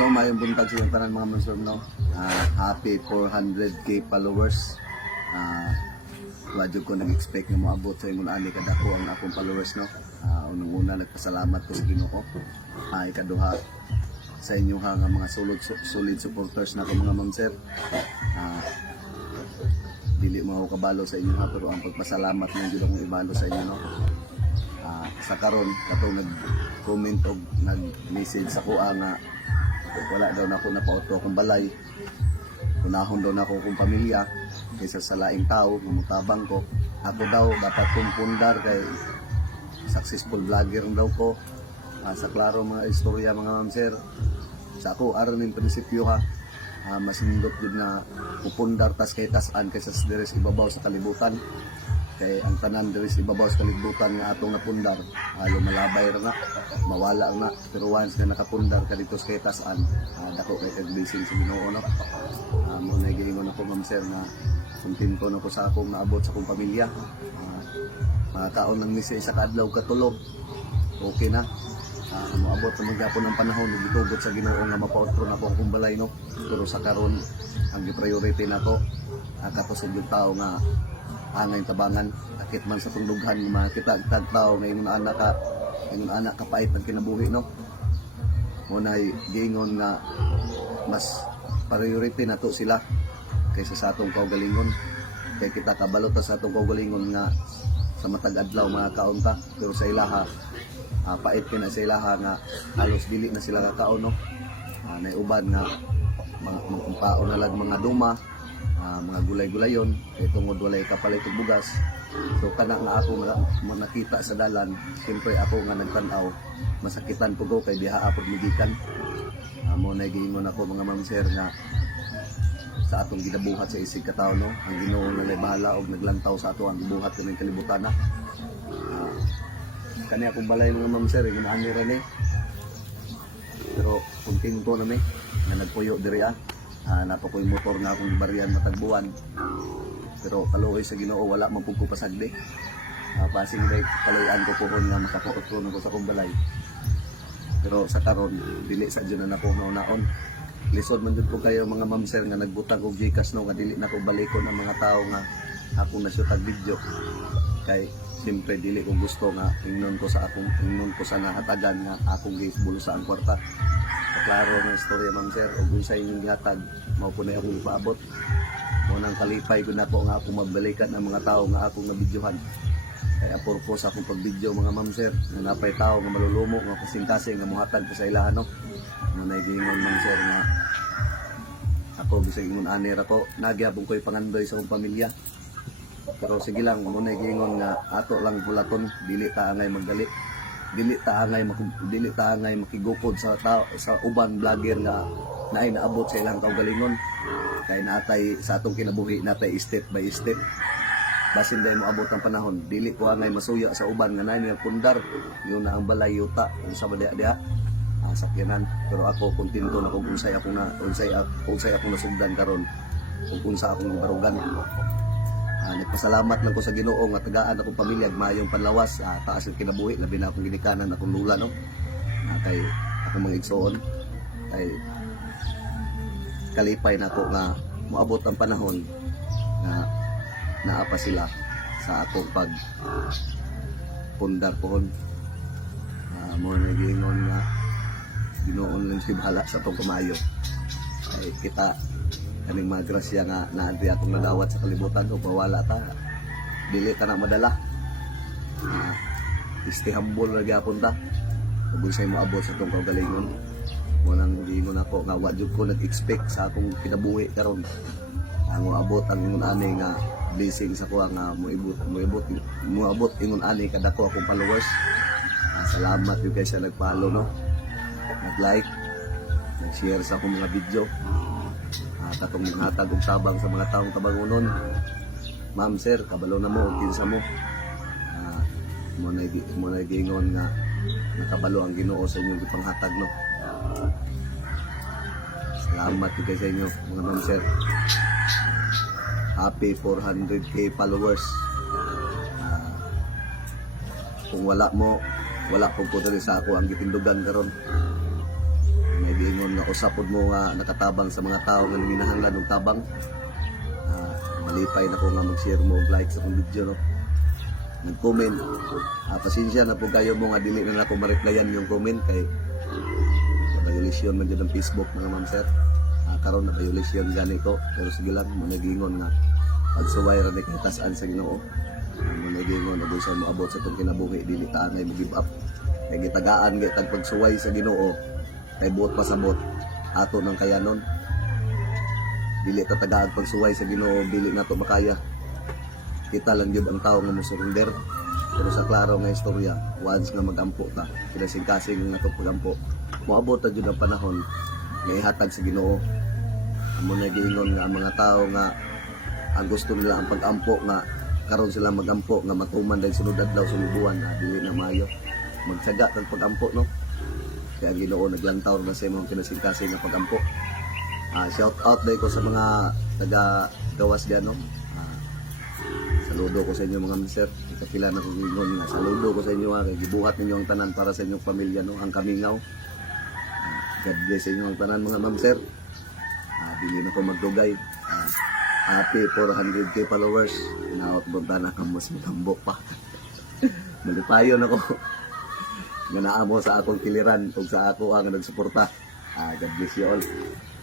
So, mayong buntag sa tanan mga mansur, no? Ah, happy 400k followers. Ah, wadyo ko nag-expect na maabot sa imong ani kada ko ang akong followers, no? Ah, unang-una nagpasalamat ko sa Ginoo. Ah, ikaduha sa inyo ha nga mga solid solid supporters na ko mga ma'am sir. Ah, dili mo kabalo sa inyo ha pero ang pagpasalamat ng akong ibalo sa inyo no. Ah, sa karon kato nag-comment og nag-message sa kuha nga wala daw na ako napauto akong balay unahon daw na ako akong pamilya kaysa sa laing tao mamutabang ko ako daw dapat kong pundar kay successful vlogger daw ko. Ah, sa klaro mga istorya mga ma'am sir. Sa ako aron ning prinsipyo ha. Ah, mas nindot yun na pupundar tas kay tasan kaysa sa deres ibabaw sa kalibutan kay ang tanan deres ibabaw sa kalibutan nga atong napundar. Uh, lumalabay ra na mawala na. Pero once na nakapundar ka dito sa kay tasan uh, dako kay kag blessing sa Ginoo no? Uh, mo na giingon ako ma'am sir na kontento na ko sa akong naabot sa akong pamilya. Uh, mga kaon ng misa sa kadlaw katulog okay na. Ah, moabot sa mga ng panahon gitugot sa Ginoo nga mapautro na ko akong balay no? Pero sa karon ang priority na to ang katusog yung tao nga angay tabangan. Akit man sa tundughan mga kita tag tao nga ingon anak ka ingon anak kapait ang kinabuhi no? Muna giingon nga mas priority na to sila kaysa sa atong kaugalingon. Kay kita kabalot sa atong kaugalingon nga sa matag adlaw mga kaunta pero sa ilaha ah, pait ka na sa ilaha nga halos dili na sila kakaon no? Uh, uban nga mga mga na lang mga duma ah, mga gulay-gulayon kay tungod walay kapalit og bugas. So kana nga ako nga nakita sa dalan siyempre ako nga nagtan-aw. Masakitan po ko kay diha apod migikan uh, mo na giingon ako mga ma'am sir nga sa atong ginabuhat sa isig kataw no? Ang Ginoo na bahala og naglantaw sa ato ang buhat kaming kalibutan na Ah, kani akong balay mga ma'am sir yung ani rin eh pero kontento na mi na nagpuyo diri ah uh, napakoy motor nga akong bariyan matagbuan. Pero kaluoy sa Ginoo wala man pud ko pasagdi uh, pasing day kaluyan ko puhon nga makapuotro na ko sa akong balay pero sa karon dili sa dyan na ako naon lisod man ko kayo mga ma'am sir nga nagbutang og gikas no nga dili na ko balikon ang mga tao nga akong nasyutag video. Kay siyempre dili ko gusto nga ingnon ko sa akong ingnon ko sa nahatagan nga akong gisbulo sa ang kwarta. Klaro nga istorya ma'am sir. Ug sa inyong gihatag mao ko na akong ipaabot. Mo nang kalipay ko na po nga akong magbalikan ang mga tao nga akong nabidyohan. Kaya purpose akong pagbidyo mga ma'am sir. Nga napay tao nga malulumo nga kasing-kasing nga muhatag ko sa ilahan no mo na gingon ma'am sir nga ako bisag ingon ani ra ko nagyabong ko'y pangandoy sa akong pamilya pero sige lang muna gingon nga ato lang bulaton dili ta angay magdali dili ta angay dili ta angay makigupod sa tao sa uban vlogger nga naay naabot sa ilang kaugalingon kay natay sa atong kinabuhi natay step by step. Basin dahil moabot ang panahon dili ko angay masuya sa uban nga naay pundar. Yun na ang balay yuta sa bada diha. Ah, sakyanan. Pero ako kontento na kung unsay ako na unsay ako unsay ako nasugdan karon kung unsa akong barugan Ah, nagpasalamat lang ko sa Ginoo nga tagaan akong pamilya ug maayong panlawas. Ah, taas ang kinabuhi. Labi na akong ginikanan akong lula no? Ah, kay akong mga igsoon. Kay kalipay na ko nga moabot ang panahon na naapa sila sa atong pag pundar pohon. Uh, mo na gingon nga Ginoon lang si bahala sa atong kumayo ay kita kaning mga grasya nga naanti atong nadawat sa kalibutan o bawala ta. Dili ta na madala. Uh, isti humble na gyapon ta. Ug unsay moabot sa atong kaugalingon mo nang giingon ako nga wa jud ko nag-expect sa akong kinabuhi karon. Ang moabot ang ingon ani nga blessing sa kuha nga moibot moibot moabot ingon ani kada ko akong followers. Ah, salamat yung guys sa nag-follow no? Nag-like nag-share sa akong mga video at atong hatag og tabang sa mga taong tabangunon. Ma'am sir, kabalo na mo kinsa mo. Ah, mo na mo na gingon nga nakabalo ang Ginoo sa inyong ipanghatag no. Salamat kay sa inyo mga ma'am sir. Happy 400k followers. Ah, kung wala mo, wala pong po sa ako ang gitindugan karon. May giingon nga usapod mo nga nakatabang sa mga tao nga nanginahanglan og tabang. Ah, malipay na ko nga mag-share mo og like sa akong video no. Nag-comment. Ah, pasensya na po kayo mo nga dili na ako ma-replyan yung comment kay violation man dyan ang Facebook mga ma'am sir. Ah, karon na violation ganito pero sige lang mo nagingon nga pagsuway ra ni kitasaan sa Ginoo. Mo nagingon na sa moabot sa itong kinabuhi dili ta angay mo give up. Kay gitagaan kay tag pagsuway sa Ginoo kay buot pasabot ato ng kayanon. Dili ta tagaan pagsuway sa Ginoo dili nato makaya. Kita lang gyud ang tao nga mosurrender. Pero sa klaro nga istorya, once nga magampo ta, kinasing-kasing nga ito pagampo, moabot ta jud ang panahon nga ihatag sa Ginoo. Amo na giingon nga ang mga tao nga ang gusto nila ang pag-ampo nga karon sila magampo nga matuman dahil sunod adlaw sulubuan na dili na maayo. Magsaga tag pag-ampo no. Kaya Ginoo naglantaw na sa imong kinasing-kasing nga pag-ampo. Ah, shout out day ko sa mga taga gawas diyan no. Ah, Saludo ko sa inyo mga mister. Ikakila na kong ingon nga. Saludo ko sa inyo ha. Kaya gibuhat ninyo ang tanan para sa inyong pamilya no. Ang kamingaw. Ah, God bless sa inyo ang tanan mga ma'am sir. Ah, dili na ko magdugay. Ah, happy 400k followers. Naot bunta na ka mas magambok pa. Malipayon ako. Nga naamo sa akong kiliran ug sa ako ang nagsuporta. Ah, God bless you all.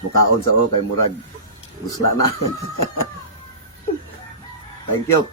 Mukaon sa o kay Murag. Gusla na. Thank you.